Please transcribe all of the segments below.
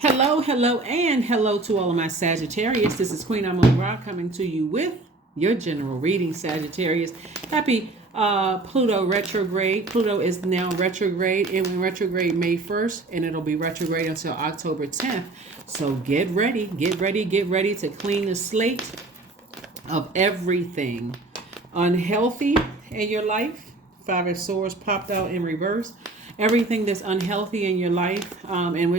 Hello, hello, and hello to all of my Sagittarius. This is Queen Amon coming to you with your general reading, Sagittarius. Happy Pluto retrograde. Pluto is now retrograde. It went retrograde May 1st, and it'll be retrograde until October 10th. So get ready, get ready, get ready to clean the slate of everything unhealthy in your life. Five of Swords popped out in reverse. Everything that's unhealthy in your life, and we're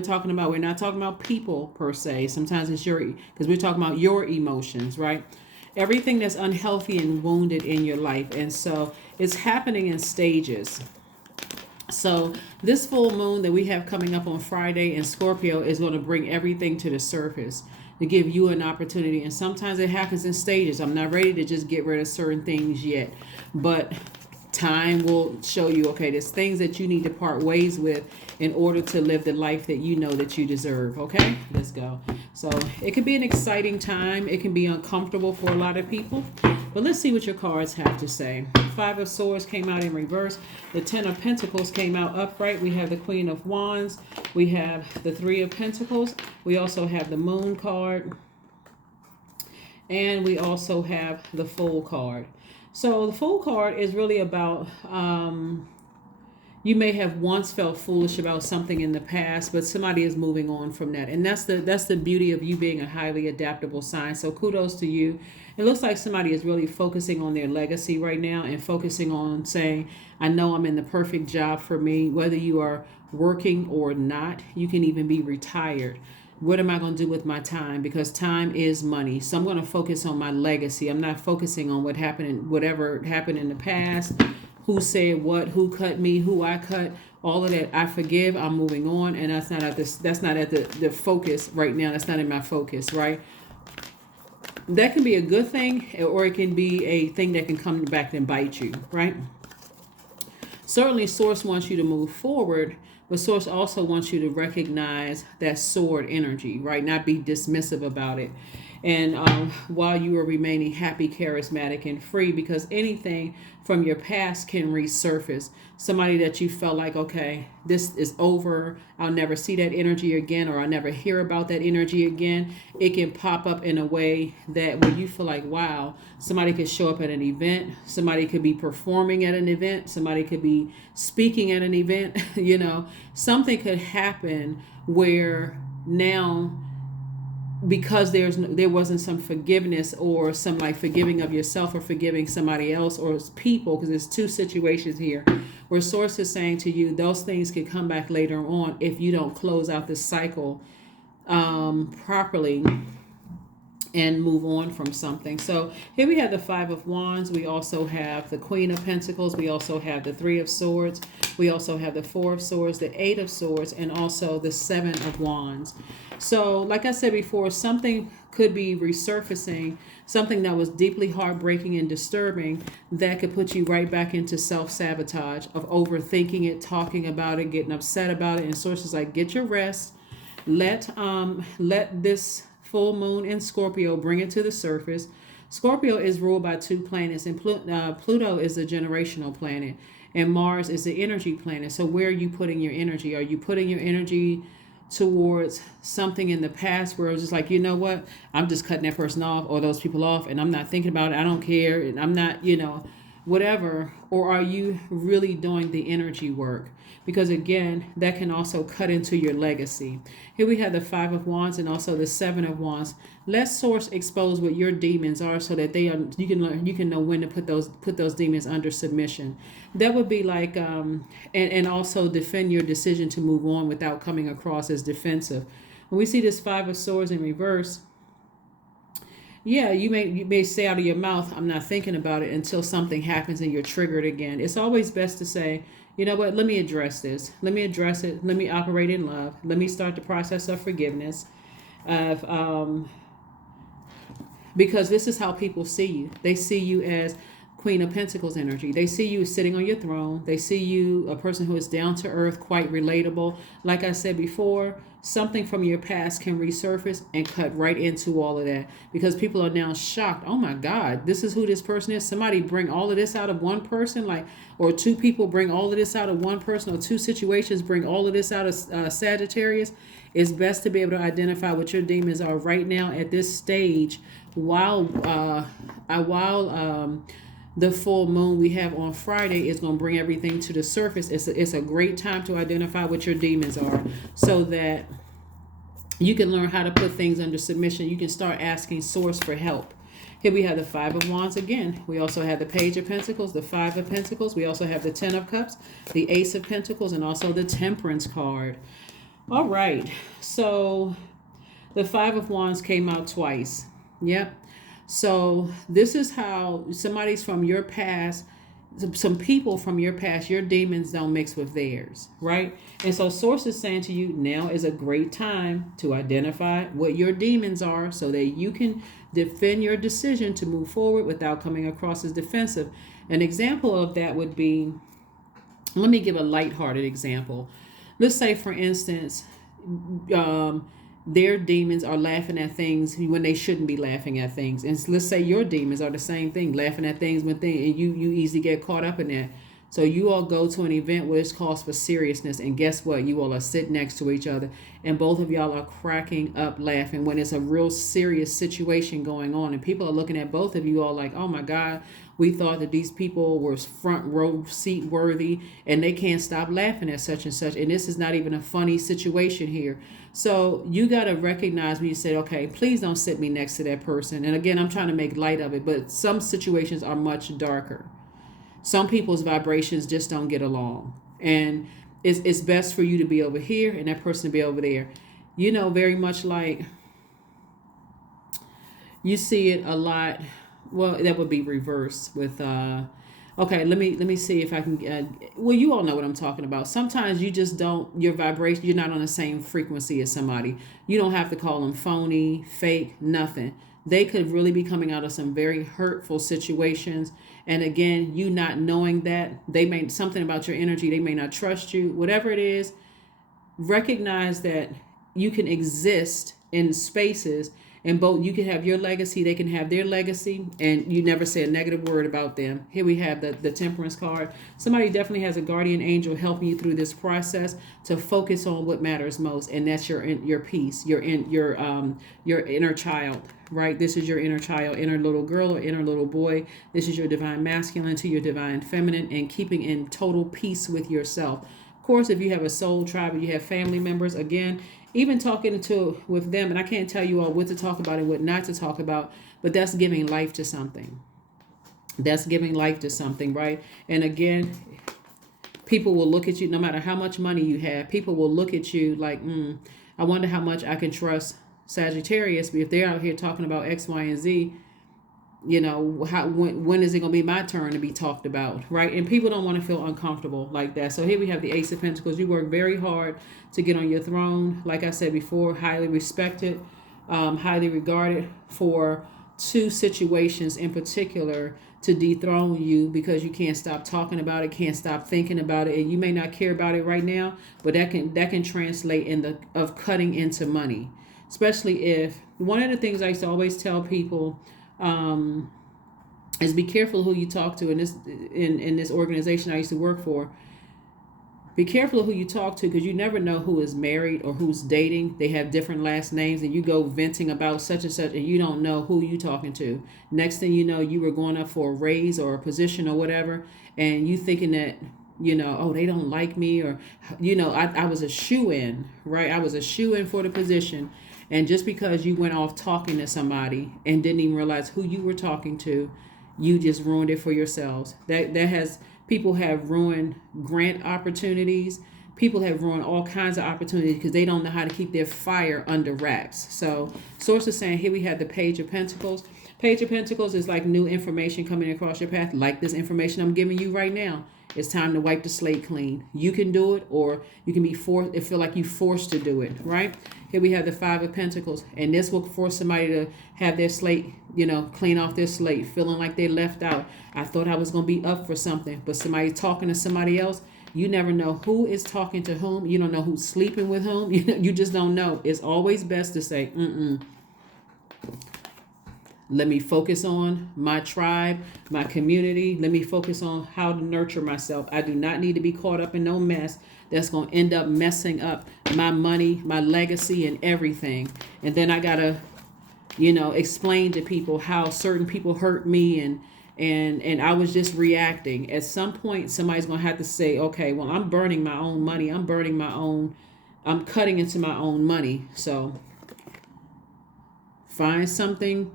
not talking about people per se. Sometimes it's because we're talking about your emotions, right? Everything that's unhealthy and wounded in your life. And so it's happening in stages. So this full moon that we have coming up on Friday in Scorpio is going to bring everything to the surface to give you an opportunity. And sometimes it happens in stages. I'm not ready to just get rid of certain things yet, but time will show you, okay, there's things that you need to part ways with in order to live the life that you know that you deserve. Okay, let's go. So it could be an exciting time. It can be uncomfortable for a lot of people, but let's see what your cards have to say. Five of Swords came out in reverse. The Ten of Pentacles came out upright. We have the Queen of Wands. We have the Three of Pentacles. We also have the Moon card. And we also have the Fool card. So the Fool card is really about you may have once felt foolish about something in the past, but somebody is moving on from that. And that's the beauty of you being a highly adaptable sign. So kudos to you. It looks like somebody is really focusing on their legacy right now and focusing on saying, I know I'm in the perfect job for me, whether you are working or not. You can even be retired. What am I going to do with my time? Because time is money. So I'm going to focus on my legacy. I'm not focusing on whatever happened in the past, who said what, who cut me, who I cut, all of that. I forgive. I'm moving on, and that's not at the focus right now. That's not in my focus, right? That can be a good thing, or it can be a thing that can come back and bite you, right? Certainly, Source wants you to move forward, but Source also wants you to recognize that sword energy, right? Not be dismissive about it. And while you are remaining happy, charismatic, and free, because anything from your past can resurface. Somebody that you felt like, okay, this is over, I'll never see that energy again, or I'll never hear about that energy again. It can pop up in a way that when you feel like, wow, somebody could show up at an event, somebody could be performing at an event, somebody could be speaking at an event, something could happen where now, because there wasn't some forgiveness or some like forgiving of yourself or forgiving somebody else or people, because there's two situations here where Source is saying to you those things can come back later on if you don't close out this cycle properly and move on from something. So here we have the Five of Wands. We also have the Queen of Pentacles. We also have the Three of Swords. We also have the Four of Swords, the Eight of Swords, and also the Seven of Wands. So like I said before, something could be resurfacing, something that was deeply heartbreaking and disturbing that could put you right back into self-sabotage of overthinking it, talking about it, getting upset about it. And Sources like, get your rest. Let this full moon in Scorpio bring it to the surface. Scorpio is ruled by two planets, and Pluto is a generational planet, and Mars is the energy planet. So where are you putting your energy? Are you putting your energy towards something in the past where it's just like, you know what, I'm just cutting that person off or those people off, and I'm not thinking about it, I don't care, and I'm not, whatever? Or are you really doing the energy work? Because again, that can also cut into your legacy. Here we have the Five of Wands and also the Seven of Wands. Let Source expose what your demons are so that you can know when to put those demons under submission. That would be like and also defend your decision to move on without coming across as defensive. When we see this Five of Swords in reverse, yeah, you may say out of your mouth, I'm not thinking about it, until something happens and you're triggered again. It's always best to say, you know what, let me address this. Let me address it. Let me operate in love. Let me start the process of forgiveness. Because this is how people see you. They see you as Queen of Pentacles energy. They see you sitting on your throne. They see you a person who is down to earth, quite relatable. Like I said before, something from your past can resurface and cut right into all of that, because people are now shocked. Oh my God, this is who this person is. Somebody bring all of this out of one person, or two people bring all of this out of one person, or two situations bring all of this out of Sagittarius. It's best to be able to identify what your demons are right now at this stage, while the full moon we have on Friday is going to bring everything to the surface. It's a great time to identify what your demons are, so that you can learn how to put things under submission. You can start asking source for help. Here we have the Five of Wands again. We also have the Page of Pentacles, the Five of Pentacles. We also have the Ten of Cups, the Ace of Pentacles, and also the Temperance card. All right. So the Five of Wands came out twice. Yep. So this is how somebody's from your past, some people from your past, your demons don't mix with theirs, right? And so source is saying to you, now is a great time to identify what your demons are, so that you can defend your decision to move forward without coming across as defensive. An example of that would be, let me give a lighthearted example. Let's say, for instance, their demons are laughing at things when they shouldn't be laughing at things. And let's say your demons are the same thing, laughing at things when things, and you easily get caught up in that. So you all go to an event where it's calls for seriousness, and guess what? You all are sitting next to each other, and both of y'all are cracking up laughing when it's a real serious situation going on, and people are looking at both of you all like, oh my God, we thought that these people were front row seat worthy, and they can't stop laughing at such and such, and this is not even a funny situation here. So you got to recognize when you say, okay, please don't sit me next to that person. And again, I'm trying to make light of it, but some situations are much darker. Some people's vibrations just don't get along. And it's best for you to be over here and that person to be over there. You know, very much like you see it a lot. Well, that would be reversed with okay, let me see if I can well, you all know what I'm talking about. Sometimes you just don't, your vibration, you're not on the same frequency as somebody. You don't have to call them phony, fake, nothing. They could really be coming out of some very hurtful situations. And again, you not knowing that, they may, something about your energy, they may not trust you, whatever it is. Recognize that you can exist in spaces, and both, you can have your legacy, they can have their legacy, and you never say a negative word about them. Here we have the Temperance card. Somebody definitely has a guardian angel helping you through this process to focus on what matters most, and that's your peace, your inner child, right? This is your inner child, inner little girl or inner little boy. This is your divine masculine to your divine feminine, and keeping in total peace with yourself. Of course, if you have a soul tribe, you have family members, again, even talking with them, and I can't tell you all what to talk about and what not to talk about, but that's giving life to something. That's giving life to something, right? And again, people will look at you, no matter how much money you have, people will look at you like, I wonder how much I can trust Sagittarius. But if they're out here talking about X, Y, and Z, you know, when is it going to be my turn to be talked about, right? And people don't want to feel uncomfortable like that. So here we have the Ace of Pentacles. You work very hard to get on your throne. Like I said before, highly respected, highly regarded for two situations in particular to dethrone you, because you can't stop talking about it, can't stop thinking about it, and you may not care about it right now, but that can translate in of cutting into money, especially if one of the things I used to always tell people. Is be careful who you talk to in this organization I used to work for. Be careful of who you talk to, because you never know who is married or who's dating. They have different last names, and you go venting about such and such, and you don't know who you talking to. Next thing you know, you were going up for a raise or a position or whatever, and you thinking that, you know, oh, they don't like me, or, you know, I was a shoe-in, right? I was a shoe-in for the position. And just because you went off talking to somebody and didn't even realize who you were talking to, you just ruined it for yourselves. People have ruined grant opportunities. People have ruined all kinds of opportunities because they don't know how to keep their fire under wraps. So source is saying, here we have the Page of Pentacles. Page of Pentacles is like new information coming across your path, like this information I'm giving you right now. It's time to wipe the slate clean. You can do it, or you can be forced. It feel like you're forced to do it, right? Here we have the Five of Pentacles, and this will force somebody to have their slate, you know, clean off their slate, feeling like they left out. I thought I was going to be up for something, but somebody talking to somebody else. You never know who is talking to whom. You don't know who's sleeping with whom. You just don't know. It's always best to say, let me focus on my tribe, my community. Let me focus on how to nurture myself. I do not need to be caught up in no mess that's going to end up messing up my money, my legacy, and everything. And then I got to, explain to people how certain people hurt me, and I was just reacting. At some point, somebody's going to have to say, okay, well, I'm burning my own money. I'm cutting into my own money. So find something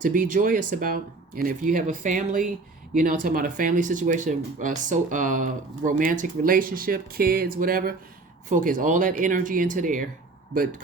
to be joyous about. And if you have a family, talking about a family situation, romantic relationship, kids, whatever, focus all that energy into there. But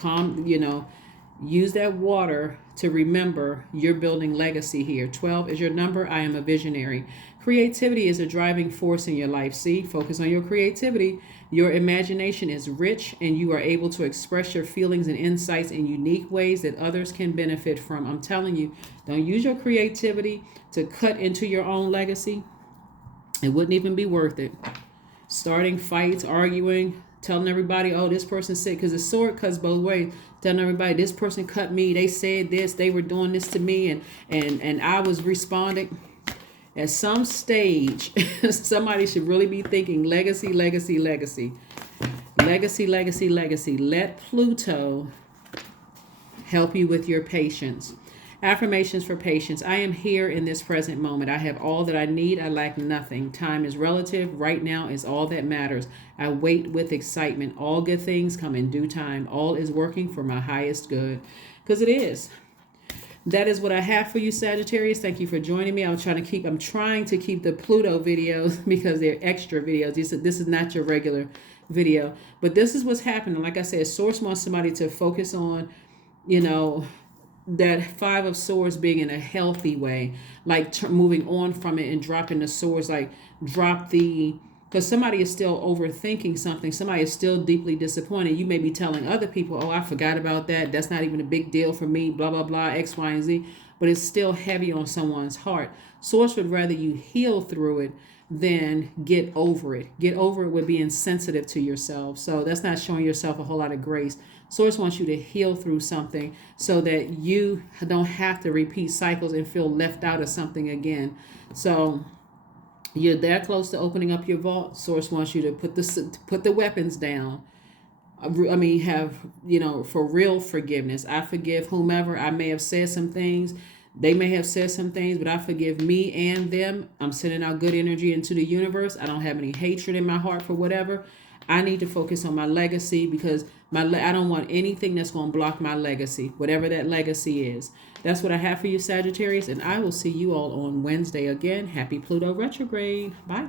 use that water to remember you're building legacy here. 12 is your number. I am a visionary. Creativity is a driving force in your life. See, focus on your creativity. Your imagination is rich, and you are able to express your feelings and insights in unique ways that others can benefit from. I'm telling you, don't use your creativity to cut into your own legacy. It wouldn't even be worth it. Starting fights, arguing, telling everybody, oh, this person's sick, because the sword cuts both ways. Telling everybody, this person cut me, they said this, they were doing this to me, and I was responding. At some stage, somebody should really be thinking legacy, legacy, legacy. Legacy, legacy, legacy. Let Pluto help you with your patience. Affirmations for patience. I am here in this present moment. I have all that I need. I lack nothing. Time is relative. Right now is all that matters. I wait with excitement. All good things come in due time. All is working for my highest good. Because it is. That is what I have for you, Sagittarius. Thank you for joining me. I'm trying to keep the Pluto videos because they're extra videos. This is not your regular video. But this is what's happening. Like I said, Source wants somebody to focus on, that Five of Swords being in a healthy way, like moving on from it and dropping the swords, like because somebody is still overthinking something. Somebody is still deeply disappointed. You may be telling other people, oh, I forgot about that. That's not even a big deal for me, blah, blah, blah, X, Y, and Z. But it's still heavy on someone's heart. Source would rather you heal through it than get over it. Get over it with being sensitive to yourself. So that's not showing yourself a whole lot of grace. Source wants you to heal through something so that you don't have to repeat cycles and feel left out of something again. So you're that close to opening up your vault. Source wants you to put the weapons down. Have, for real forgiveness. I forgive whomever. I may have said some things. They may have said some things, but I forgive me and them. I'm sending out good energy into the universe. I don't have any hatred in my heart for whatever. I need to focus on my legacy because I don't want anything that's going to block my legacy, whatever that legacy is. That's what I have for you, Sagittarius, and I will see you all on Wednesday again. Happy Pluto retrograde. Bye.